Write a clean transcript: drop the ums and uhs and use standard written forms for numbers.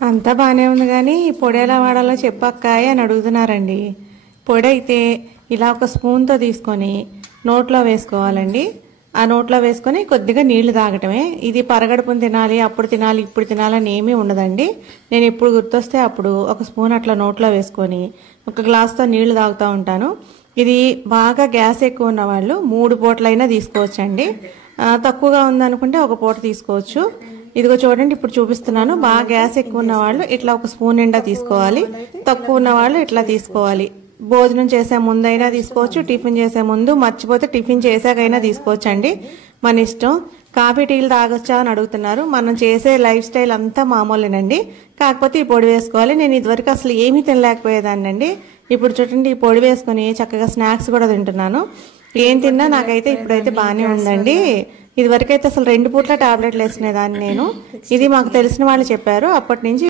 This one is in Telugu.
అంతా బాగానే ఉంది కానీ పొడి ఎలా వాడాలో చెప్పక్కాయ అని అడుగుతున్నారండి. పొడి అయితే ఇలా ఒక స్పూన్తో తీసుకొని నోట్లో వేసుకోవాలండి. ఆ నోట్లో వేసుకొని కొద్దిగా నీళ్లు తాగటమే. ఇది పరగడుపుని తినాలి, అప్పుడు తినాలి, ఇప్పుడు తినాలని ఏమీ ఉండదండి. నేను ఎప్పుడు గుర్తొస్తే అప్పుడు ఒక స్పూన్ అట్లా నోట్లో వేసుకొని ఒక గ్లాస్తో నీళ్లు తాగుతూ ఉంటాను. ఇది బాగా గ్యాస్ ఎక్కువ ఉన్న వాళ్ళు 3 పూటలైనా తీసుకోవచ్చండి. తక్కువగా ఉందనుకుంటే ఒక పూట తీసుకోవచ్చు. ఇదిగో చూడండి, ఇప్పుడు చూపిస్తున్నాను. బాగా గ్యాస్ ఎక్కువ ఉన్న వాళ్ళు ఇట్లా ఒక స్పూన్ నిండా తీసుకోవాలి, తక్కువ ఉన్న వాళ్ళు ఇట్లా తీసుకోవాలి. భోజనం చేసే ముందైనా తీసుకోవచ్చు, టిఫిన్ చేసే ముందు, మర్చిపోతే టిఫిన్ చేసాకైనా తీసుకోవచ్చు అండి, మన ఇష్టం. కాఫీ టీలు తాగొచ్చా అని అడుగుతున్నారు. మనం చేసే లైఫ్ స్టైల్ అంతా మామూలేనండి, కాకపోతే ఈ పొడి వేసుకోవాలి. నేను ఇదివరకు అసలు ఏమీ తినలేకపోయేదాన్ని అండి. ఇప్పుడు చూడండి, ఈ పొడి వేసుకొని చక్కగా స్నాక్స్ కూడా తింటున్నాను. ఏం తిన్నా నాకైతే ఇప్పుడైతే బాగానే ఉందండి. ఇదివరకైతే అసలు 2 పూట్ల టాబ్లెట్లు వేసుకునేదాన్ని నేను. ఇది మాకు తెలిసిన వాళ్ళు చెప్పారు. అప్పటి నుంచి